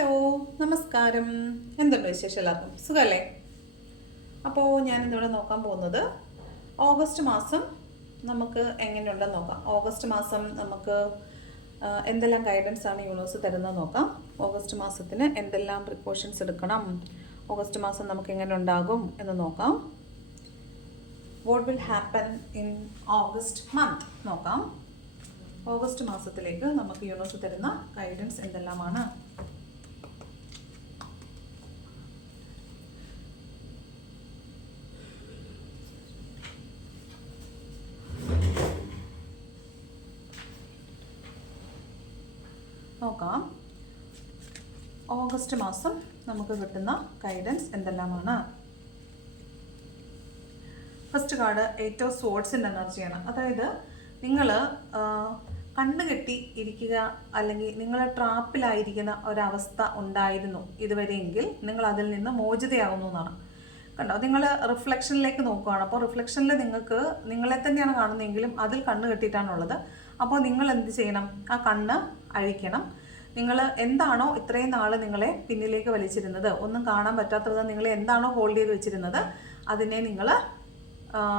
Hello നമസ്കാരം. എന്തുണ്ട് വിശേഷം എല്ലാവർക്കും? സുഖമല്ലേ അപ്പോൾ ഞാനിന്നിവിടെ നോക്കാൻ പോകുന്നത് ഓഗസ്റ്റ് മാസം നമുക്ക് എങ്ങനെയുണ്ടെന്ന് നോക്കാം. ഓഗസ്റ്റ് മാസം നമുക്ക് എന്തെല്ലാം ഗൈഡൻസ് ആണ് യൂണിവേഴ്സ് തരുന്നത് നോക്കാം. ഓഗസ്റ്റ് മാസത്തിന് എന്തെല്ലാം പ്രിക്കോഷൻസ് എടുക്കണം? ഓഗസ്റ്റ് മാസം നമുക്ക് എങ്ങനെ ഉണ്ടാകും എന്ന് നോക്കാം. What will happen in August month നോക്കാം. ഓഗസ്റ്റ് മാസത്തിലേക്ക് നമുക്ക് യൂണിവേഴ്സ് തരുന്ന ഗൈഡൻസ് എന്തെല്ലാമാണ്? നോക്കാം. ഓഗസ്റ്റ് മാസം നമുക്ക് കിട്ടുന്ന ഗൈഡൻസ് എന്തെല്ലാമാണ്? ഫസ്റ്റ് കാർഡ് എയ്റ്റ് ഓഫ് എനർജിയാണ് അതായത് നിങ്ങൾ കണ്ണ് കെട്ടി ഇരിക്കുക അല്ലെങ്കിൽ നിങ്ങൾ ട്രാപ്പിലായിരിക്കുന്ന ഒരവസ്ഥ ഉണ്ടായിരുന്നു ഇതുവരെയെങ്കിൽ നിങ്ങൾ അതിൽ നിന്ന് മോചിതയാകുന്നു എന്നാണ്. കണ്ടോ? നിങ്ങൾ റിഫ്ലക്ഷനിലേക്ക് നോക്കുകയാണ് അപ്പോൾ റിഫ്ലക്ഷനിൽ നിങ്ങൾക്ക് നിങ്ങളെ തന്നെയാണ് കാണുന്നതെങ്കിലും അതിൽ കണ്ണ് കെട്ടിയിട്ടാണുള്ളത് അപ്പോൾ നിങ്ങൾ എന്ത് ചെയ്യണം? ആ കണ്ണ് അഴിക്കണം. നിങ്ങൾ എന്താണോ ഇത്രയും നാൾ നിങ്ങളെ പിന്നിലേക്ക് വലിച്ചിരുന്നത് ഒന്നും കാണാൻ പറ്റാത്ത വിധം നിങ്ങളെ എന്താണോ ഹോൾഡ് ചെയ്ത് വെച്ചിരുന്നത് അതിനെ നിങ്ങൾ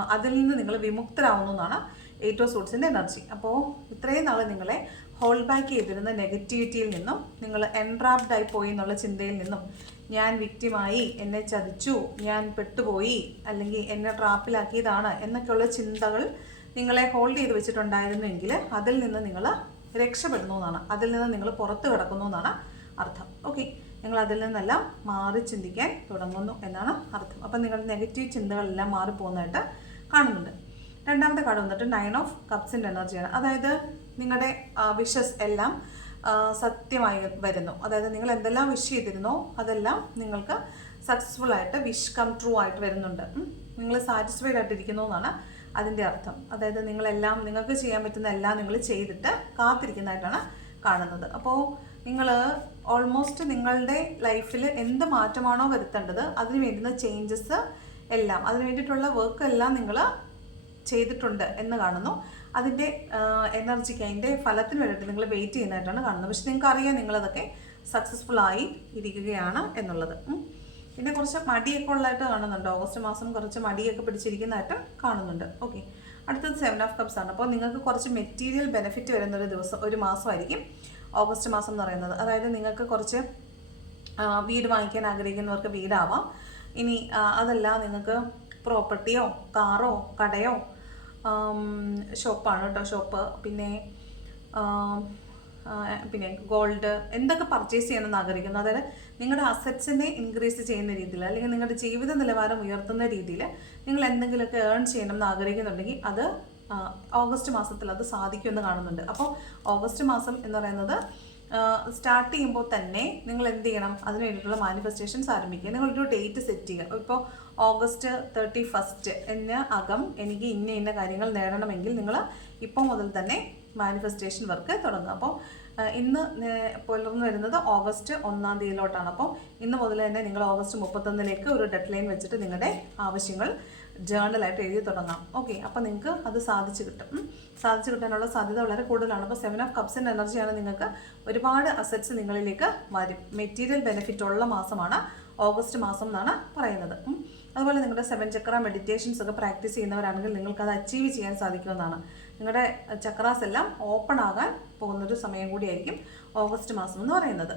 അതിൽ നിന്ന് നിങ്ങൾ വിമുക്തരാവുന്നു എന്നാണ് എയ്റ്റ് ഓഫ് സൂട്ട്സിന്റെ എനർജി. അപ്പോൾ ഇത്രയും നാൾ നിങ്ങളെ ഹോൾഡ് ബാക്ക് ചെയ്തിരുന്ന നെഗറ്റിവിറ്റിയിൽ നിന്നും നിങ്ങൾ എൻട്രാപ്ഡ് ആയി പോയി എന്നുള്ള ചിന്തയിൽ നിന്നും ഞാൻ വിക്റ്റിമായി എന്നെ ചതിച്ചു ഞാൻ പെട്ടുപോയി അല്ലെങ്കിൽ എന്നെ ട്രാപ്പിലാക്കിയതാണ് എന്നൊക്കെയുള്ള ചിന്തകൾ നിങ്ങളെ ഹോൾഡ് ചെയ്ത് വെച്ചിട്ടുണ്ടായിരുന്നുവെങ്കിൽ അതിൽ നിന്ന് നിങ്ങൾ രക്ഷപ്പെടുന്നു എന്നാണ് അതിൽ നിന്ന് നിങ്ങൾ പുറത്ത് കിടക്കുന്നു എന്നാണ് അർത്ഥം. ഓക്കെ നിങ്ങൾ അതിൽ നിന്നെല്ലാം മാറി ചിന്തിക്കാൻ തുടങ്ങുന്നു എന്നാണ് അർത്ഥം. അപ്പം നിങ്ങളുടെ നെഗറ്റീവ് ചിന്തകളെല്ലാം മാറിപ്പോകുന്നതായിട്ട് കാണുന്നുണ്ട്. രണ്ടാമത്തെ കാർഡ് വന്നിട്ട് നയൻ ഓഫ് കപ്സിന്റെ എനർജിയാണ് അതായത് നിങ്ങളുടെ വിഷസ് എല്ലാം സത്യമായി വരുന്നു. അതായത് നിങ്ങൾ എന്തെല്ലാം വിഷ് ചെയ്തിരുന്നോ അതെല്ലാം നിങ്ങൾക്ക് സക്സസ്ഫുൾ ആയിട്ട് വിഷ് കം ട്രൂ ആയിട്ട് വരുന്നുണ്ട്. നിങ്ങൾ സാറ്റിസ്ഫൈഡ് ആയിട്ടിരിക്കുന്നു എന്നാണ് അതിന്റെ അർത്ഥം. അതായത് നിങ്ങളെല്ലാം നിങ്ങൾക്ക് ചെയ്യാൻ പറ്റുന്ന എല്ലാം നിങ്ങൾ ചെയ്തിട്ട് കാത്തിരിക്കുന്നതായിട്ടാണ് കാണുന്നത്. അപ്പോൾ നിങ്ങൾ ഓൾമോസ്റ്റ് നിങ്ങളുടെ ലൈഫിൽ എന്ത് മാറ്റമാണോ വരുത്തേണ്ടത് അതിന് വേണ്ടുന്ന ചേഞ്ചസ് എല്ലാം അതിന് വേണ്ടിയിട്ടുള്ള വർക്ക് എല്ലാം നിങ്ങൾ ചെയ്തിട്ടുണ്ട് എന്ന് കാണുന്നു. അതിന്റെ എനർജിക്ക് അതിന്റെ ഫലത്തിന് വേണ്ടിയിട്ട് നിങ്ങൾ വെയിറ്റ് ചെയ്യുന്നതായിട്ടാണ് കാണുന്നത്. പക്ഷെ നിങ്ങൾക്കറിയാം നിങ്ങളതൊക്കെ സക്സസ്ഫുൾ ആയി ഇരിക്കുകയാണ് എന്നുള്ളത്. പിന്നെ കുറച്ച് മടിയൊക്കെ ഉള്ളതായിട്ട് കാണുന്നുണ്ട്. ഓഗസ്റ്റ് മാസം കുറച്ച് മടിയൊക്കെ പിടിച്ചിരിക്കുന്നതായിട്ട് കാണുന്നുണ്ട്. ഓക്കെ അടുത്തത് സെവൻ ഓഫ് കപ്സ് ആണ്. അപ്പോൾ നിങ്ങൾക്ക് കുറച്ച് മെറ്റീരിയൽ ബെനിഫിറ്റ് വരുന്ന ഒരു ദിവസം ഒരു മാസമായിരിക്കും ഓഗസ്റ്റ് മാസം എന്ന് പറയുന്നത്. അതായത് നിങ്ങൾക്ക് കുറച്ച് വീട് വാങ്ങിക്കാൻ ആഗ്രഹിക്കുന്നവർക്ക് വീടാവാം. ഇനി അതല്ല നിങ്ങൾക്ക് പ്രോപ്പർട്ടിയോ കാറോ കടയോ ഷോപ്പാണ് കേട്ടോ ഷോപ്പ് പിന്നെ പിന്നെ ഗോൾഡ് എന്തൊക്കെ പർച്ചേസ് ചെയ്യണമെന്ന് ആഗ്രഹിക്കുന്നു? അതായത് നിങ്ങളുടെ അസറ്റ്സിനെ ഇൻക്രീസ് ചെയ്യുന്ന രീതിയിൽ അല്ലെങ്കിൽ നിങ്ങളുടെ ജീവിത നിലവാരം ഉയർത്തുന്ന രീതിയിൽ നിങ്ങൾ എന്തെങ്കിലുമൊക്കെ ഏൺ ചെയ്യണം എന്ന് ആഗ്രഹിക്കുന്നുണ്ടെങ്കിൽ അത് ഓഗസ്റ്റ് മാസത്തിൽ അത് സാധിക്കുമെന്ന് കാണുന്നുണ്ട്. അപ്പോൾ ഓഗസ്റ്റ് മാസം എന്ന് പറയുന്നത് സ്റ്റാർട്ട് ചെയ്യുമ്പോൾ തന്നെ നിങ്ങൾ എന്ത് ചെയ്യണം? അതിന് വേണ്ടിയിട്ടുള്ള മാനിഫെസ്റ്റേഷൻസ് ആരംഭിക്കുക. നിങ്ങളൊരു ഡേറ്റ് സെറ്റ് ചെയ്യുക. ഇപ്പോൾ ഓഗസ്റ്റ് തേർട്ടി ഫസ്റ്റ് എന്ന അകം എനിക്ക് ഇന്ന ഇന്ന കാര്യങ്ങൾ നേടണമെങ്കിൽ നിങ്ങൾ ഇപ്പോൾ മുതൽ തന്നെ മാനിഫെസ്റ്റേഷൻ വർക്ക് തുടങ്ങും. അപ്പോൾ ഇന്ന് പുലർന്നു വരുന്നത് ഓഗസ്റ്റ് ഒന്നാം തീയതിയിലോട്ടാണ്. അപ്പോൾ ഇന്ന് മുതൽ തന്നെ നിങ്ങൾ ഓഗസ്റ്റ് മുപ്പത്തൊന്നിലേക്ക് ഒരു ഡെഡ് ലൈൻ വെച്ചിട്ട് നിങ്ങളുടെ ആവശ്യങ്ങൾ ജേർണലായിട്ട് എഴുതി തുടങ്ങാം. ഓക്കെ അപ്പോൾ നിങ്ങൾക്ക് അത് സാധിച്ചു കിട്ടും. സാധിച്ചു കിട്ടാനുള്ള സാധ്യത വളരെ കൂടുതലാണ്. അപ്പോൾ സെവൻ ഓഫ് കപ്സിന്റെ എനർജിയാണ് നിങ്ങൾക്ക് ഒരുപാട് അസറ്റ്സ് നിങ്ങളിലേക്ക് വരും. മെറ്റീരിയൽ ബെനിഫിറ്റ് ഉള്ള മാസമാണ് ഓഗസ്റ്റ് മാസം എന്നാണ് പറയുന്നത്. അതുപോലെ നിങ്ങളുടെ സെവൻ ചക്ര മെഡിറ്റേഷൻസ് ഒക്കെ പ്രാക്ടീസ് ചെയ്യുന്നവരാണെങ്കിൽ നിങ്ങൾക്ക് അത് അച്ചീവ് ചെയ്യാൻ സാധിക്കുമെന്നാണ് നിങ്ങളുടെ ചക്രാസ് എല്ലാം ഓപ്പൺ ആകാൻ പോകുന്നൊരു സമയം കൂടിയായിരിക്കും ഓഗസ്റ്റ് മാസം എന്ന് പറയുന്നത്.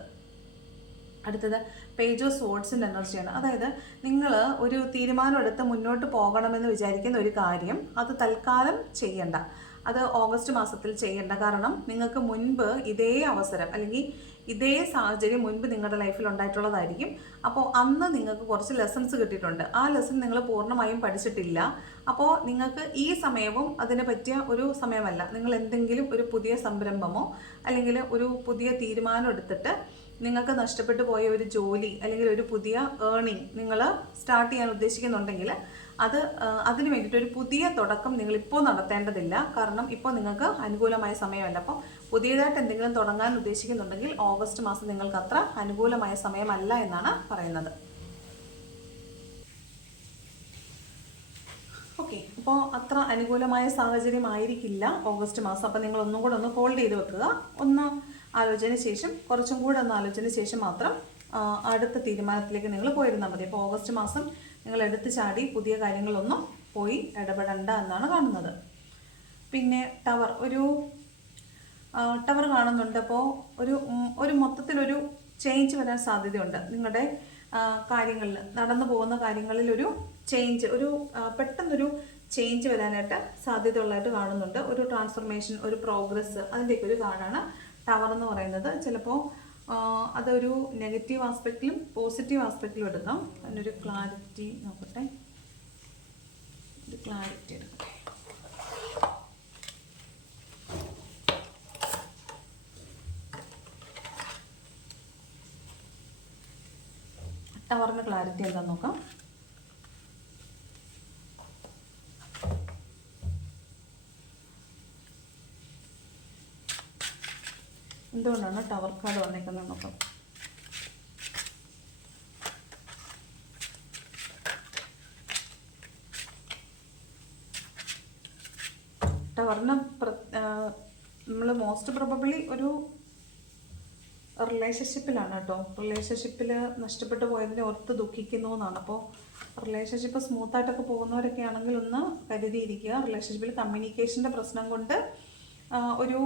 അടുത്തത് പേജ് ഓഫ് സോഡ്സിന്റെ എനർജിയാണ്. അതായത് നിങ്ങൾ ഒരു തീരുമാനം എടുത്ത് മുന്നോട്ട് പോകണമെന്ന് വിചാരിക്കുന്ന ഒരു കാര്യം അത് തൽക്കാലം ചെയ്യണ്ട. അത് ഓഗസ്റ്റ് മാസത്തിൽ ചെയ്യേണ്ട. കാരണം നിങ്ങൾക്ക് മുൻപ് ഇതേ അവസരം അല്ലെങ്കിൽ ഇതേ സാഹചര്യം മുൻപ് നിങ്ങളുടെ ലൈഫിൽ ഉണ്ടായിട്ടുള്ളതായിരിക്കും. അപ്പോൾ അന്ന് നിങ്ങൾക്ക് കുറച്ച് ലെസൺസ് കിട്ടിയിട്ടുണ്ട്. ആ ലെസൺ നിങ്ങൾ പൂർണമായും പഠിച്ചിട്ടില്ല. അപ്പോൾ നിങ്ങൾക്ക് ഈ സമയവും അതിനെ പറ്റിയ ഒരു സമയമല്ല. നിങ്ങൾ എന്തെങ്കിലും ഒരു പുതിയ സംരംഭമോ അല്ലെങ്കിൽ ഒരു പുതിയ തീരുമാനം എടുത്തിട്ട് നിങ്ങൾക്ക് നഷ്ടപ്പെട്ടു പോയ ഒരു ജോലി അല്ലെങ്കിൽ ഒരു പുതിയ ഏർണിംഗ് നിങ്ങൾ സ്റ്റാർട്ട് ചെയ്യാൻ ഉദ്ദേശിക്കുന്നുണ്ടെങ്കിൽ അത് അതിന് വേണ്ടിയിട്ട് ഒരു പുതിയ തുടക്കം നിങ്ങൾ ഇപ്പോൾ നടത്തേണ്ടതില്ല. കാരണം ഇപ്പോൾ നിങ്ങൾക്ക് അനുകൂലമായ സമയമല്ല. അപ്പോൾ പുതിയതായിട്ട് എന്തെങ്കിലും തുടങ്ങാൻ ഉദ്ദേശിക്കുന്നുണ്ടെങ്കിൽ ഓഗസ്റ്റ് മാസം നിങ്ങൾക്ക് അത്ര അനുകൂലമായ സമയമല്ല എന്നാണ് പറയുന്നത്. ഓക്കെ. അപ്പോൾ അത്ര അനുകൂലമായ സാഹചര്യം ആയിരിക്കില്ല ഓഗസ്റ്റ് മാസം. അപ്പോൾ നിങ്ങൾ ഒന്നും കൂടെ ഒന്ന് ഹോൾഡ് ചെയ്ത് വെക്കുക. ഒന്ന് ആലോചന ശേഷം കുറച്ചും കൂടെ ഒന്ന് ആലോചന ശേഷം മാത്രം അടുത്ത തീരുമാനത്തിലേക്ക് നിങ്ങൾ പോയിരുന്നാൽ മതി. അപ്പോൾ ഓഗസ്റ്റ് മാസം നിങ്ങൾ എടുത്തു ചാടി പുതിയ കാര്യങ്ങളൊന്നും പോയി ഇടപെടണ്ട എന്നാണ് കാണുന്നത്. പിന്നെ ടവർ ഒരു ടവർ കാണുന്നുണ്ട്. അപ്പോൾ ഒരു ഒരു മൊത്തത്തിലൊരു ചേഞ്ച് വരാൻ സാധ്യതയുണ്ട്. നിങ്ങളുടെ കാര്യങ്ങളിൽ നടന്നു പോകുന്ന കാര്യങ്ങളിൽ ഒരു ചേഞ്ച് ഒരു പെട്ടെന്നൊരു ചേഞ്ച് വരാനായിട്ട് സാധ്യതയുള്ളതായിട്ട് കാണുന്നുണ്ട്. ഒരു ട്രാൻസ്ഫർമേഷൻ ഒരു പ്രോഗ്രസ് അതിന്റെയൊക്കെ ഒരു കാർഡാണ് ടവർ എന്ന് പറയുന്നത്. ചിലപ്പോൾ അതൊരു നെഗറ്റീവ് ആസ്പെക്റ്റിലും പോസിറ്റീവ് ആസ്പെക്റ്റിലും എടുക്കാം. അതിനൊരു ക്ലാരിറ്റി നോക്കട്ടെ. ഒരു ക്ലാരിറ്റി എടുക്കട്ടെ. ടവറിന് ക്ലാരിറ്റി എന്താന്ന് നോക്കാം. എന്തുകൊണ്ടാണ് ടവർ കാർഡ് വന്നേക്കുന്നത് നോക്കാം ടവറിന് നമ്മൾ മോസ്റ്റ് പ്രോബബ്ലി ഒരു റിലേഷൻഷിപ്പിലാണ് കേട്ടോ. റിലേഷൻഷിപ്പിൽ നഷ്ടപ്പെട്ടു പോയതിനെ ഓർത്ത് ദുഃഖിക്കുന്നു എന്നാണ്. അപ്പോൾ റിലേഷൻഷിപ്പ് സ്മൂത്തായിട്ടൊക്കെ പോകുന്നവരൊക്കെ ആണെങ്കിൽ ഒന്ന് കരുതിയിരിക്കുക. റിലേഷൻഷിപ്പിൽ കമ്മ്യൂണിക്കേഷന്റെ പ്രശ്നം കൊണ്ട് ഒരു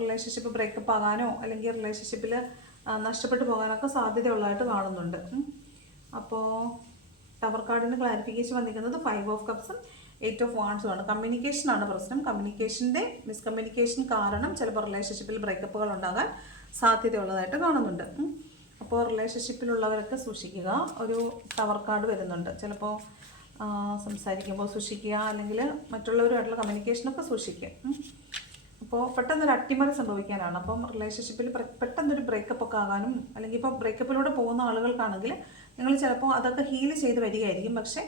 റിലേഷൻഷിപ്പ് ബ്രേക്കപ്പ് ആകാനോ അല്ലെങ്കിൽ റിലേഷൻഷിപ്പിൽ നഷ്ടപ്പെട്ടു പോകാനൊക്കെ സാധ്യതയുള്ളതായിട്ട് കാണുന്നുണ്ട്. അപ്പോൾ ടവർ കാർഡിന് ക്ലാരിഫിക്കേഷൻ വന്നിരിക്കുന്നത് ഫൈവ് ഓഫ് കപ്സും എയ്റ്റ് ഓഫ് വാൺസും ആണ്. കമ്മ്യൂണിക്കേഷനാണ് പ്രശ്നം. കമ്മ്യൂണിക്കേഷന്റെ മിസ്കമ്മ്യൂണിക്കേഷൻ കാരണം ചിലപ്പോൾ റിലേഷൻഷിപ്പിൽ ബ്രേക്കപ്പുകൾ ഉണ്ടാകാൻ സാധ്യതയുള്ളതായിട്ട് കാണുന്നുണ്ട്. അപ്പോൾ റിലേഷൻഷിപ്പിലുള്ളവരൊക്കെ സൂക്ഷിക്കുക. ഒരു ടവർ കാർഡ് വരുന്നുണ്ട്. ചിലപ്പോൾ സംസാരിക്കുമ്പോൾ സൂക്ഷിക്കുക. അല്ലെങ്കിൽ മറ്റുള്ളവരുമായിട്ടുള്ള കമ്മ്യൂണിക്കേഷനൊക്കെ സൂക്ഷിക്കുക. ഉം. അപ്പോൾ പെട്ടെന്നൊരു അട്ടിമറി സംഭവിക്കാനാണ്. അപ്പം റിലേഷൻഷിപ്പിൽ പെട്ടെന്നൊരു ബ്രേക്കപ്പ് ഒക്കെ ആകാനും അല്ലെങ്കിൽ ഇപ്പോൾ ബ്രേക്കപ്പിലൂടെ പോകുന്ന ആളുകൾക്കാണെങ്കിൽ നിങ്ങൾ ചിലപ്പോൾ അതൊക്കെ ഹീൽ ചെയ്ത് വരികയായിരിക്കും. പക്ഷേ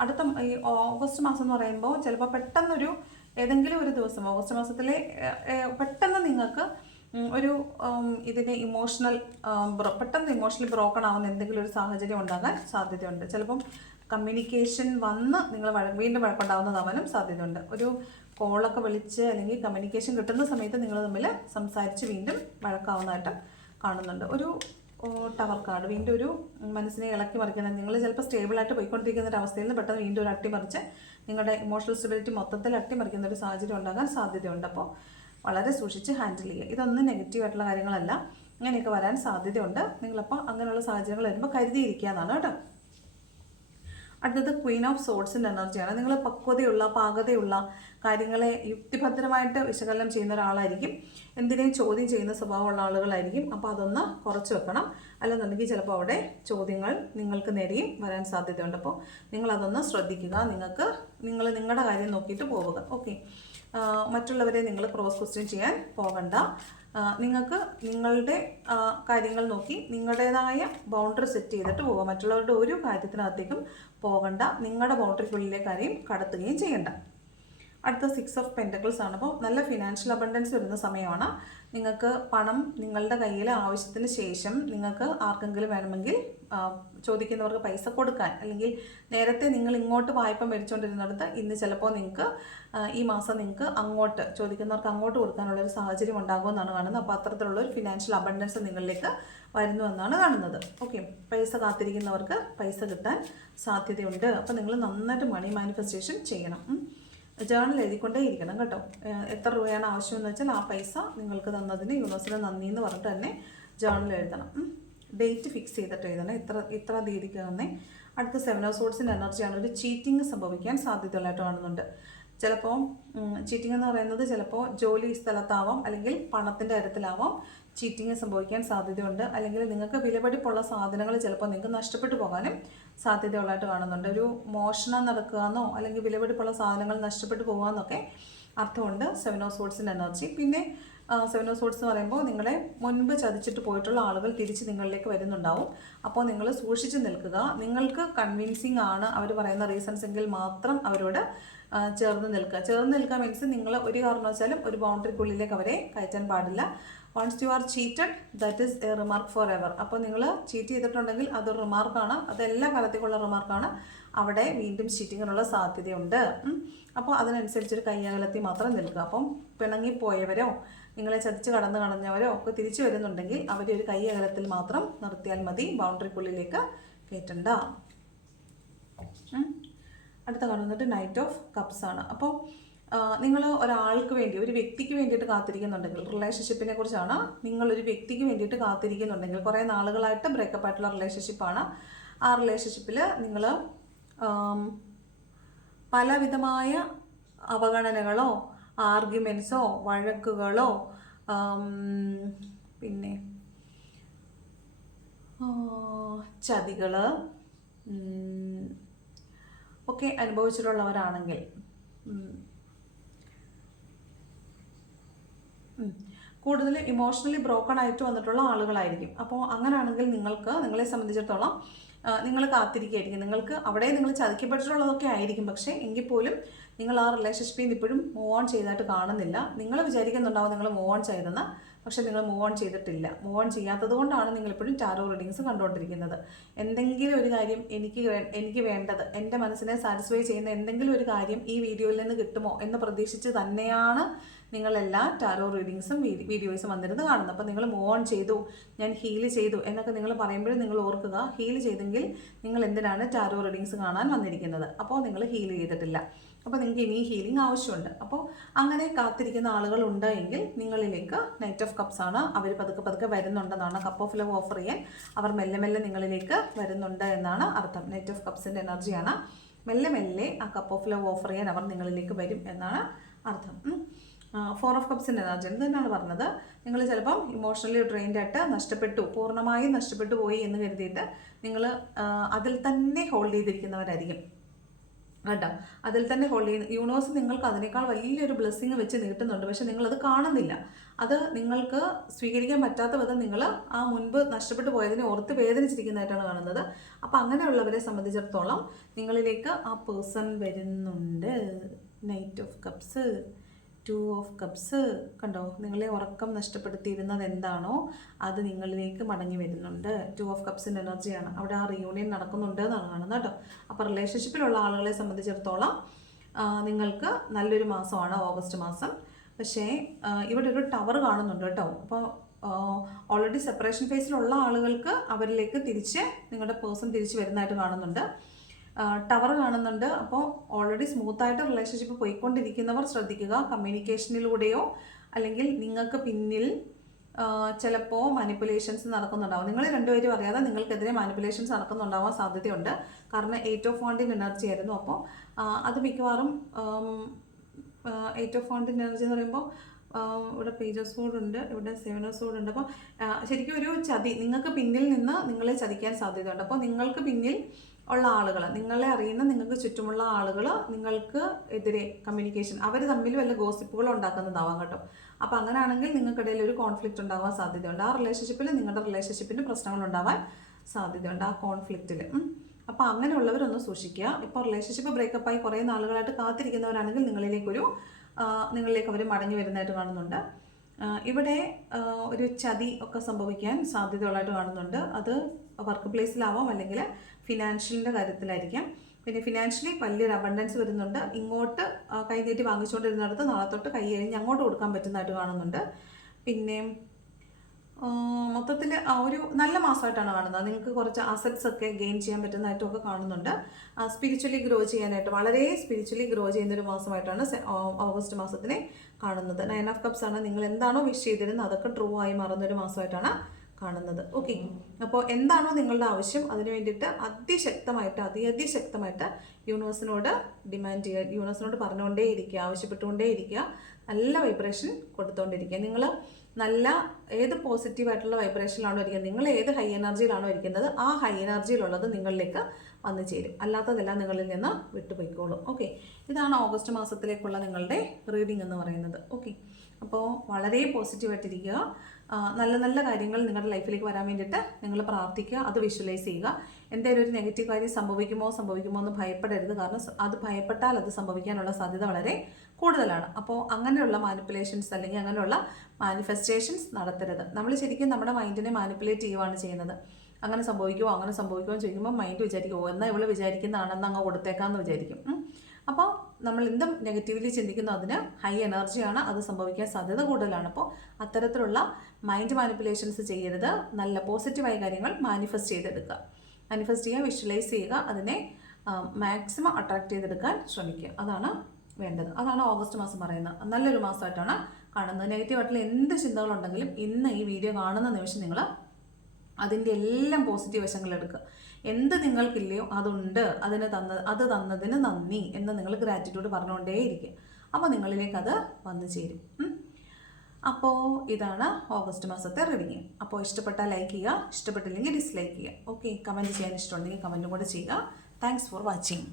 അടുത്ത ഈ ഓഗസ്റ്റ് മാസം എന്ന് പറയുമ്പോൾ ചിലപ്പോൾ പെട്ടെന്നൊരു ഏതെങ്കിലും ഒരു ദിവസം ഓഗസ്റ്റ് മാസത്തിലെ പെട്ടെന്ന് നിങ്ങൾക്ക് ഒരു ഇതിന്റെ ഇമോഷണൽ പെട്ടെന്ന് ഇമോഷണലി ബ്രോക്കൺ ആവുന്ന എന്തെങ്കിലും ഒരു സാഹചര്യം ഉണ്ടാകാൻ സാധ്യതയുണ്ട്. ചിലപ്പം കമ്മ്യൂണിക്കേഷൻ വന്ന് നിങ്ങൾ വീണ്ടും വഴക്കുണ്ടാവുന്നതാവാനും സാധ്യതയുണ്ട്. ഒരു കോളൊക്കെ വിളിച്ച് അല്ലെങ്കിൽ കമ്മ്യൂണിക്കേഷൻ കിട്ടുന്ന സമയത്ത് നിങ്ങൾ തമ്മിൽ സംസാരിച്ച് വീണ്ടും വഴക്കാവുന്നതായിട്ട് കാണുന്നുണ്ട്. ഒരു ടവർ കാർഡ് വീണ്ടും ഒരു മനസ്സിനെ ഇളക്കി മറിക്കുന്നത് നിങ്ങൾ ചിലപ്പോൾ സ്റ്റേബിളായിട്ട് പോയിക്കൊണ്ടിരിക്കുന്ന ഒരു അവസ്ഥയിൽ നിന്ന് പെട്ടെന്ന് വീണ്ടും ഒരു അട്ടിമറിച്ച് നിങ്ങളുടെ ഇമോഷണൽ സ്റ്റെബിലിറ്റി മൊത്തത്തിൽ അട്ടിമറിക്കുന്ന ഒരു സാഹചര്യം ഉണ്ടാകാൻ സാധ്യതയുണ്ട്. അപ്പോൾ വളരെ സൂക്ഷിച്ച് ഹാൻഡിൽ ചെയ്യുക. ഇതൊന്നും നെഗറ്റീവ് ആയിട്ടുള്ള കാര്യങ്ങളല്ല. ഇങ്ങനെയൊക്കെ വരാൻ സാധ്യതയുണ്ട്. നിങ്ങളപ്പോൾ അങ്ങനെയുള്ള സാഹചര്യങ്ങൾ വരുമ്പോൾ കരുതിയിരിക്കുക എന്നാണ് കേട്ടോ. അടുത്തത് ക്വീൻ ഓഫ് സോഡ്സിന്റെ എനർജിയാണ് നിങ്ങൾ പക്വതയുള്ള പാകതയുള്ള കാര്യങ്ങളെ യുക്തിഭദ്രമായിട്ട് വിശകലനം ചെയ്യുന്ന ഒരാളായിരിക്കും. എന്തിനേയും ചോദ്യം ചെയ്യുന്ന സ്വഭാവമുള്ള ആളുകളായിരിക്കും. അപ്പോൾ അതൊന്ന് കുറച്ച് വെക്കണം. അല്ലെന്നുണ്ടെങ്കിൽ ചിലപ്പോൾ അവിടെ ചോദ്യങ്ങൾ നിങ്ങൾക്ക് നേരെയും വരാൻ സാധ്യതയുണ്ട്. അപ്പോൾ നിങ്ങളതൊന്ന് ശ്രദ്ധിക്കുക. നിങ്ങൾക്ക് നിങ്ങൾ നിങ്ങളുടെ കാര്യം നോക്കിയിട്ട് പോവുക. ഓക്കെ മറ്റുള്ളവരെ നിങ്ങൾ ക്രോസ് ക്വസ്റ്റ്യൻ ചെയ്യാൻ പോകണ്ട. നിങ്ങൾക്ക് നിങ്ങളുടെ കാര്യങ്ങൾ നോക്കി നിങ്ങളുടേതായ ബൗണ്ടറി സെറ്റ് ചെയ്തിട്ട് പോവുക മറ്റുള്ളവരുടെ ഒരു കാര്യത്തിനകത്തേക്കും പോകണ്ട. നിങ്ങളുടെ ബൗണ്ടറിക്കുള്ളിലെ കാര്യം കടത്തുകയും ചെയ്യണ്ട. അടുത്ത സിക്സ് ഓഫ് പെന്റക്കിൾസ് ആണ്. അപ്പോൾ നല്ല ഫിനാൻഷ്യൽ അബണ്ടൻസ് വരുന്ന സമയമാണ്. നിങ്ങൾക്ക് പണം നിങ്ങളുടെ കയ്യിൽ ആവശ്യത്തിന് ശേഷം നിങ്ങൾക്ക് ആർക്കെങ്കിലും വേണമെങ്കിൽ ചോദിക്കുന്നവർക്ക് പൈസ കൊടുക്കാൻ അല്ലെങ്കിൽ നേരത്തെ നിങ്ങൾ ഇങ്ങോട്ട് വായ്പ മേടിച്ചുകൊണ്ടിരുന്നിടത്ത് ഇന്ന് ചിലപ്പോൾ നിങ്ങൾക്ക് ഈ മാസം നിങ്ങൾക്ക് അങ്ങോട്ട് ചോദിക്കുന്നവർക്ക് അങ്ങോട്ട് കൊടുക്കാനുള്ള ഒരു സാഹചര്യം ഉണ്ടാകുമെന്നാണ് കാണുന്നത്. അപ്പോൾ അത്തരത്തിലുള്ള ഒരു ഫിനാൻഷ്യൽ അബണ്ടൻസ് നിങ്ങളിലേക്ക് വരുന്നു എന്നാണ് കാണുന്നത്. ഓക്കെ പൈസ കാത്തിരിക്കുന്നവർക്ക് പൈസ കിട്ടാൻ സാധ്യതയുണ്ട്. അപ്പോൾ നിങ്ങൾ നന്നായിട്ട് മണി മാനിഫെസ്റ്റേഷൻ ചെയ്യണം. ജേണൽ എഴുതിക്കൊണ്ടേ ഇരിക്കണം കേട്ടോ എത്ര രൂപയാണ് ആവശ്യമെന്ന് വെച്ചാൽ ആ പൈസ നിങ്ങൾക്ക് തന്നതിന് യൂണിവേഴ്സിന് നന്ദി എന്ന് പറഞ്ഞിട്ട് തന്നെ ജേണൽ എഴുതണം. ഡേറ്റ് ഫിക്സ് ചെയ്തിട്ട് എഴുതണം. ഇത്ര ഇത്ര തീയതിക്ക് തന്നെ അടുത്ത സെവൻ സോഡ്സിന്റെ എനർജിയാണ് ഒരു ചീറ്റിംഗ് സംഭവിക്കാൻ സാധ്യതയുള്ളതായിട്ട് കാണുന്നുണ്ട്. ചിലപ്പോൾ ചീറ്റിംഗ് എന്ന് പറയുന്നത് ചിലപ്പോൾ ജോലി സ്ഥലത്താവാം അല്ലെങ്കിൽ പണത്തിന്റെ കാര്യത്തിലാവാം. ചീറ്റിംഗ് സംഭവിക്കാൻ സാധ്യതയുണ്ട്. അല്ലെങ്കിൽ നിങ്ങൾക്ക് വിലപിടിപ്പുള്ള സാധനങ്ങൾ ചിലപ്പോൾ നിങ്ങൾക്ക് നഷ്ടപ്പെട്ടു പോകാനും സാധ്യതയുള്ളതായിട്ട് കാണുന്നുണ്ട്. ഒരു മോഷണം നടക്കുകയെന്നോ അല്ലെങ്കിൽ വിലപിടിപ്പുള്ള സാധനങ്ങൾ നഷ്ടപ്പെട്ടു പോകാമെന്നൊക്കെ അർത്ഥമുണ്ട്. സെവൻ ഓഫ് സോഡ്സിന്റെ എനർജി. പിന്നെ സെവൻ ഓഫ് സോഡ്സ് എന്ന് പറയുമ്പോൾ നിങ്ങളെ മുൻപ് ചതിച്ചിട്ട് പോയിട്ടുള്ള ആളുകൾ തിരിച്ച് നിങ്ങളിലേക്ക് വരുന്നുണ്ടാവും. അപ്പോൾ നിങ്ങൾ സൂക്ഷിച്ച് നിൽക്കുക. നിങ്ങൾക്ക് കൺവിൻസിങ് ആണ് അവർ പറയുന്ന റീസൺസ് എങ്കിൽ മാത്രം അവരോട് ചേർന്ന് നിൽക്കുക. ചേർന്ന് നിൽക്കുക മീൻസ് നിങ്ങൾ ഒരു കാരണവശാലും ഒരു ബൗണ്ടറിക്കുള്ളിലേക്ക് അവരെ കയറ്റാൻ പാടില്ല. Once you are cheated that is a remark forever അപ്പോൾ നിങ്ങൾ ചീറ്റ് ചെയ്തിട്ടുണ്ടെങ്കിൽ അത് റിമാർക്കാണ് അത് എല്ലാ കാലത്തേക്കുള്ള റിമാർക്കാണ് അവിടെ വീണ്ടും ചീറ്റിങ്ങിനുള്ള സാധ്യതയുണ്ട്. അപ്പോൾ അതിനനുസരിച്ചൊരു കയ്യകലത്തി മാത്രം നിൽക്കുക. അപ്പം പിണങ്ങിപ്പോയവരോ നിങ്ങളെ ചതിച്ച് കടന്നു കളഞ്ഞവരോ ഒക്കെ തിരിച്ചു വരുന്നുണ്ടെങ്കിൽ അവരെ ഒരു കയ്യകലത്തിൽ മാത്രം നിർത്തിയാൽ മതി. ബൗണ്ടറിക്കുള്ളിലേക്ക് കയറ്റണ്ട. അടുത്ത കാണുന്നത് നൈറ്റ് ഓഫ് കപ്സ് ആണ്. അപ്പോൾ നിങ്ങൾ ഒരാൾക്ക് വേണ്ടി ഒരു വ്യക്തിക്ക് വേണ്ടിയിട്ട് കാത്തിരിക്കുന്നുണ്ടെങ്കിൽ റിലേഷൻഷിപ്പിനെ കുറിച്ചാണ് നിങ്ങളൊരു വ്യക്തിക്ക് വേണ്ടിയിട്ട് കാത്തിരിക്കുന്നുണ്ടെങ്കിൽ കുറേ നാളുകളായിട്ട് ബ്രേക്കപ്പ് ആയിട്ടുള്ള റിലേഷൻഷിപ്പാണ് ആ റിലേഷൻഷിപ്പിൽ നിങ്ങൾ പലവിധമായ അവഗണനകളോ ആർഗ്യുമെൻസോ വഴക്കുകളോ പിന്നെ ചതികൾ ഒക്കെ അനുഭവിച്ചിട്ടുള്ളവരാണെങ്കിൽ കൂടുതൽ ഇമോഷണലി ബ്രോക്കൺ ആയിട്ട് വന്നിട്ടുള്ള ആളുകളായിരിക്കും. അപ്പോൾ അങ്ങനെയാണെങ്കിൽ നിങ്ങൾക്ക് നിങ്ങളെ സംബന്ധിച്ചിടത്തോളം നിങ്ങൾ കാത്തിരിക്കുകയായിരിക്കും. നിങ്ങൾക്ക് അവിടെ നിങ്ങൾ ചതിക്കപ്പെട്ടിട്ടുള്ളതൊക്കെ ആയിരിക്കും. പക്ഷേ എങ്കിൽ പോലും നിങ്ങൾ ആ റിലേഷൻഷിപ്പിൽ നിന്ന് ഇപ്പോഴും മൂവ് ഓൺ ചെയ്തതായിട്ട് കാണുന്നില്ല. നിങ്ങൾ വിചാരിക്കുന്നുണ്ടാവും നിങ്ങൾ മൂവ് ഓൺ ചെയ്തെന്ന്. പക്ഷേ നിങ്ങൾ മൂവ് ഓൺ ചെയ്തിട്ടില്ല. മൂവ് ഓൺ ചെയ്യാത്തത് കൊണ്ടാണ് നിങ്ങൾ ഇപ്പോഴും ടാരോ റീഡിങ്സ് കണ്ടുകൊണ്ടിരിക്കുന്നത്. എന്തെങ്കിലും ഒരു കാര്യം എനിക്ക് എനിക്ക് വേണ്ടത് എന്റെ മനസ്സിനെ സാറ്റിസ്ഫൈ ചെയ്യുന്ന എന്തെങ്കിലും ഒരു കാര്യം ഈ വീഡിയോയിൽ നിന്ന് കിട്ടുമോ എന്ന് പ്രതീക്ഷിച്ച് തന്നെയാണ് നിങ്ങളെല്ലാ ടാരോ റീഡിങ്സും വീഡിയോസും വന്നിരുന്ന് കാണുന്നു. അപ്പോൾ നിങ്ങൾ മൂവ് ഓൺ ചെയ്തു. ഞാൻ ഹീൽ ചെയ്തു എന്നൊക്കെ നിങ്ങൾ പറയുമ്പോഴും നിങ്ങൾ ഓർക്കുക. ഹീൽ ചെയ്തെങ്കിൽ നിങ്ങൾ എന്തിനാണ് ടാരോ റീഡിങ്സ് കാണാൻ വന്നിരിക്കുന്നത്? അപ്പോൾ നിങ്ങൾ ഹീൽ ചെയ്തിട്ടില്ല. അപ്പോൾ നിങ്ങൾക്ക് ഇനി ഹീലിംഗ് ആവശ്യമുണ്ട്. അപ്പോൾ അങ്ങനെ കാത്തിരിക്കുന്ന ആളുകൾ ഉണ്ടെങ്കിൽ നിങ്ങളിലേക്ക് നൈറ്റ് ഓഫ് കപ്സ് ആണ്. അവർ പതുക്കെ പതുക്കെ വരുന്നുണ്ടെന്നാണ് കപ്പ് ഓഫ് ലവ് ഓഫർ ചെയ്യാൻ. അവർ മെല്ലെ മെല്ലെ നിങ്ങളിലേക്ക് വരുന്നുണ്ട് എന്നാണ് അർത്ഥം. നൈറ്റ് ഓഫ് കപ്സിന്റെ എനർജിയാണ് മെല്ലെ മെല്ലെ ആ കപ്പ് ഓഫ് ലവ് ഓഫർ ചെയ്യാൻ അവർ നിങ്ങളിലേക്ക് വരും എന്നാണ് അർത്ഥം. ഫോർ ഓഫ് കപ്സിന്റെ എന്ന് തന്നെയാണ് പറഞ്ഞത്. നിങ്ങൾ ചിലപ്പം ഇമോഷണലി ഡ്രെയിൻഡ് ആയിട്ട് നഷ്ടപ്പെട്ടു പൂർണമായും നഷ്ടപ്പെട്ടു പോയി എന്ന് കരുതിയിട്ട് നിങ്ങൾ അതിൽ തന്നെ ഹോൾഡ് ചെയ്തിരിക്കുന്നവരായിരിക്കും. കേട്ടോ? അതിൽ തന്നെ ഹോൾഡ് ചെയ്യുന്ന യൂണിവേഴ്സ് നിങ്ങൾക്ക് അതിനേക്കാൾ വലിയൊരു ബ്ലെസ്സിങ് വെച്ച് നീട്ടുന്നുണ്ട്. പക്ഷെ നിങ്ങളത് കാണുന്നില്ല. അത് നിങ്ങൾക്ക് സ്വീകരിക്കാൻ പറ്റാത്ത വിധം നിങ്ങൾ ആ മുൻപ് നഷ്ടപ്പെട്ടു പോയതിനെ ഓർത്ത് വേദനിച്ചിരിക്കുന്നതായിട്ടാണ് കാണുന്നത്. അപ്പം അങ്ങനെയുള്ളവരെ സംബന്ധിച്ചിടത്തോളം നിങ്ങളിലേക്ക് ആ പേഴ്സൺ വരുന്നുണ്ട്. Knight of cups two of cups കണ്ടോ? നിങ്ങളെ ഉറക്കം നഷ്ടപ്പെടുത്തിയിരുന്നത് എന്താണോ അത് നിങ്ങളിലേക്ക് മടങ്ങി വരുന്നുണ്ട്. ടു ഓഫ് കപ്സിന്റെ എനർജിയാണ് അവിടെ ആ റിയൂണിയൻ നടക്കുന്നുണ്ട് എന്നാണ് കാണുന്നത് കേട്ടോ അപ്പോൾ റിലേഷൻഷിപ്പിലുള്ള ആളുകളെ സംബന്ധിച്ചിടത്തോളം നിങ്ങൾക്ക് നല്ലൊരു മാസമാണ് ഓഗസ്റ്റ് മാസം. പക്ഷേ ഇവിടെ ഒരു ടവർ കാണുന്നുണ്ട് കേട്ടോ. അപ്പോൾ ഓൾറെഡി സെപ്പറേഷൻ ഫേസിലുള്ള ആളുകൾക്ക് അവരിലേക്ക് തിരിച്ച് നിങ്ങളുടെ പേഴ്സൺ തിരിച്ച് വരുന്നതായിട്ട് കാണുന്നുണ്ട്. ടവർ കാണുന്നുണ്ട്. അപ്പോൾ ഓൾറെഡി സ്മൂത്തായിട്ട് റിലേഷൻഷിപ്പ് പോയിക്കൊണ്ടിരിക്കുന്നവർ ശ്രദ്ധിക്കുക. കമ്മ്യൂണിക്കേഷനിലൂടെയോ അല്ലെങ്കിൽ നിങ്ങൾക്ക് പിന്നിൽ ചിലപ്പോൾ മാനിപ്പുലേഷൻസ് നടക്കുന്നുണ്ടാവും. നിങ്ങൾ രണ്ടുപേരും അറിയാതെ നിങ്ങൾക്കെതിരെ മാനിപ്പുലേഷൻസ് നടക്കുന്നുണ്ടാവാൻ സാധ്യതയുണ്ട്. കാരണം എയ്റ്റ് ഓഫ് ഫോണ്ടിന്റെ എനർജി ആയിരുന്നു. അപ്പോൾ അത് മിക്കവാറും എയ്റ്റ് ഓഫ് ഫോണ്ടിന്റെ എനർജി എന്ന് പറയുമ്പോൾ ഇവിടെ പേജസ് ഉണ്ട് ഇവിടെ സെവനസ് കോഡ് ഉണ്ട്. അപ്പോൾ ശരിക്കും ഒരു ചതി. നിങ്ങൾക്ക് പിന്നിൽ നിന്ന് നിങ്ങളെ ചതിക്കാൻ സാധ്യതയുണ്ട്. അപ്പോൾ നിങ്ങൾക്ക് പിന്നിൽ ഉള്ള ആളുകൾ നിങ്ങളെ അറിയുന്ന നിങ്ങൾക്ക് ചുറ്റുമുള്ള ആളുകൾ നിങ്ങൾക്ക് എതിരെ കമ്മ്യൂണിക്കേഷൻ അവർ തമ്മിൽ വല്ല ഗോസിപ്പുകൾ ഉണ്ടാക്കുന്നതാവാം കേട്ടോ. അപ്പോൾ അങ്ങനെയാണെങ്കിൽ നിങ്ങൾക്കിടയിൽ ഒരു കോൺഫ്ലിക്റ്റ് ഉണ്ടാവാൻ സാധ്യതയുണ്ട്. ആ റിലേഷൻഷിപ്പിൽ നിങ്ങളുടെ റിലേഷൻഷിപ്പിന് പ്രശ്നങ്ങൾ ഉണ്ടാവാൻ സാധ്യതയുണ്ട് ആ കോൺഫ്ലിക്റ്റിൽ അപ്പോൾ അങ്ങനെയുള്ളവരൊന്ന് സൂക്ഷിക്കുക. ഇപ്പോൾ റിലേഷൻഷിപ്പ് ബ്രേക്കപ്പായി കുറേ നാളുകളായിട്ട് കാത്തിരിക്കുന്നവരാണെങ്കിൽ നിങ്ങളിലേക്കൊരു നിങ്ങളിലേക്ക് അവർ മടങ്ങി വരുന്നതായിട്ട് കാണുന്നുണ്ട്. ഇവിടെ ഒരു ചതി ഒക്കെ സംഭവിക്കാൻ സാധ്യതയുള്ളതായിട്ട് കാണുന്നുണ്ട്. അത് വർക്ക് പ്ലേസിലാവാം അല്ലെങ്കിൽ ഫിനാൻഷ്യലിന്റെ കാര്യത്തിലായിരിക്കാം. പിന്നെ ഫിനാൻഷ്യലി വലിയൊരു അബണ്ടൻസ് വരുന്നുണ്ട്. ഇങ്ങോട്ട് ആ, കൈ നീട്ടി വാങ്ങിച്ചുകൊണ്ടിരുന്നിടത്ത് നാളെ തൊട്ട് കൈ കഴിഞ്ഞ് അങ്ങോട്ട് കൊടുക്കാൻ പറ്റുന്നതായിട്ട് കാണുന്നുണ്ട്. പിന്നെ മൊത്തത്തിൽ ഒരു നല്ല മാസമായിട്ടാണ് കാണുന്നത്. നിങ്ങൾക്ക് കുറച്ച് അസറ്റ്സ് ഒക്കെ ഗെയിൻ ചെയ്യാൻ പറ്റുന്നതായിട്ടൊക്കെ കാണുന്നുണ്ട്. സ്പിരിച്വലി ഗ്രോ ചെയ്യാനായിട്ട് വളരെ സ്പിരിച്വലി ഗ്രോ ചെയ്യുന്നൊരു മാസമായിട്ടാണ് ഓഗസ്റ്റ് മാസത്തിനെ കാണുന്നത്. നയൻ ഓഫ് കപ്സ് ആണ്. നിങ്ങൾ എന്താണോ വിഷ് ചെയ്തിരുന്നത് അതൊക്കെ ട്രൂ ആയി മാറുന്നൊരു മാസമായിട്ടാണ് കാണുന്നത്. ഓക്കെ അപ്പോൾ എന്താണോ നിങ്ങളുടെ ആവശ്യം അതിന് വേണ്ടിയിട്ട് അതിശക്തമായിട്ട് അതി അതിശക്തമായിട്ട് യൂണിവേഴ്സിനോട് ഡിമാൻഡ് ചെയ്യുക യൂണിവേഴ്സിനോട് പറഞ്ഞുകൊണ്ടേ ഇരിക്കുക ആവശ്യപ്പെട്ടുകൊണ്ടേ ഇരിക്കുക നല്ല വൈബ്രേഷൻ കൊടുത്തുകൊണ്ടിരിക്കുക നിങ്ങൾ നല്ല ഏത് പോസിറ്റീവായിട്ടുള്ള വൈബ്രേഷനിലാണോ ഇരിക്കുന്നത് നിങ്ങൾ ഏത് ഹൈ എനർജിയിലാണോ ഇരിക്കുന്നത് ആ ഹൈ എനർജിയിലുള്ളത് നിങ്ങളിലേക്ക് വന്നു ചേരും. അല്ലാത്തതെല്ലാം നിങ്ങളിൽ നിന്ന് വിട്ടുപോയിക്കോളും. ഓക്കെ ഇതാണ് ഓഗസ്റ്റ് മാസത്തിലേക്കുള്ള നിങ്ങളുടെ റീഡിംഗ് എന്ന് പറയുന്നത്. ഓക്കെ അപ്പോൾ വളരെ പോസിറ്റീവായിട്ടിരിക്കുക നല്ല നല്ല കാര്യങ്ങൾ നിങ്ങളുടെ ലൈഫിലേക്ക് വരാൻ വേണ്ടിയിട്ട് നിങ്ങൾ പ്രാർത്ഥിക്കുക അത് വിഷ്വലൈസ് ചെയ്യുക. എന്തെങ്കിലും ഒരു നെഗറ്റീവ് കാര്യം സംഭവിക്കുമോ സംഭവിക്കുമോ എന്ന് ഭയപ്പെടരുത്. കാരണം അത് ഭയപ്പെട്ടാൽ അത് സംഭവിക്കാനുള്ള സാധ്യത വളരെ കൂടുതലാണ്. അപ്പോൾ അങ്ങനെയുള്ള മാനിപ്പുലേഷൻസ് അല്ലെങ്കിൽ അങ്ങനെയുള്ള മാനിഫെസ്റ്റേഷൻസ് നടത്തരുത്. നമ്മൾ ശരിക്കും നമ്മുടെ മൈൻഡിനെ മാനിപ്പുലേറ്റ് ചെയ്യുകയാണ് ചെയ്യുന്നത്. അങ്ങനെ സംഭവിക്കുമോ അങ്ങനെ സംഭവിക്കുമോ എന്ന് ചോദിക്കുമ്പോൾ മൈൻഡ് വിചാരിക്കും എന്നാൽ ഇവൾ വിചാരിക്കുന്നതാണെന്ന് അങ്ങ് കൊടുത്തേക്കാമെന്ന് വിചാരിക്കും. അപ്പോൾ നമ്മൾ എന്തും നെഗറ്റീവ്ലി ചിന്തിക്കുന്നു അതിന് ഹൈ എനർജിയാണ് അത് സംഭവിക്കാൻ സാധ്യത കൂടുതലാണ്. അപ്പോൾ അത്തരത്തിലുള്ള മൈൻഡ് മാനിപ്പുലേഷൻസ് ചെയ്യരുത്. നല്ല പോസിറ്റീവായ കാര്യങ്ങൾ മാനിഫെസ്റ്റ് ചെയ്തെടുക്കുക. മാനിഫെസ്റ്റ് ചെയ്യുക വിഷ്വലൈസ് ചെയ്യുക അതിനെ മാക്സിമം അട്രാക്ട് ചെയ്തെടുക്കാൻ ശ്രമിക്കുക. അതാണ് വേണ്ടത്. അതാണ് ഓഗസ്റ്റ് മാസം പറയുന്നത്. നല്ലൊരു മാസമായിട്ടാണ് കാണുന്നത്. നെഗറ്റീവായിട്ടുള്ള എന്ത് ചിന്തകളുണ്ടെങ്കിലും ഇന്ന് ഈ വീഡിയോ കാണുന്ന നിമിഷം നിങ്ങൾ അതിന്റെ എല്ലാം പോസിറ്റീവ് വശങ്ങൾ എടുക്കുക. എന്ത് നിങ്ങൾക്കില്ലയോ അതുണ്ട്. അതിന് തന്ന അത് തന്നതിന് നന്ദി എന്ന് നിങ്ങൾ ഗ്രാറ്റിറ്റ്യൂഡ് പറഞ്ഞുകൊണ്ടേയിരിക്കുക അപ്പോൾ നിങ്ങളിലേക്ക് അത് വന്നു ചേരും. അപ്പോൾ ഇതാണ് ഓഗസ്റ്റ് മാസത്തെ റീഡിങ് അപ്പോൾ ഇഷ്ടപ്പെട്ടാൽ ലൈക്ക് ചെയ്യുക ഇഷ്ടപ്പെട്ടില്ലെങ്കിൽ ഡിസ്ലൈക്ക് ചെയ്യുക. ഓക്കെ കമന്റ് ചെയ്യാൻ ഇഷ്ടമുണ്ടെങ്കിൽ കമന്റും കൂടെ ചെയ്യുക. Thanks for watching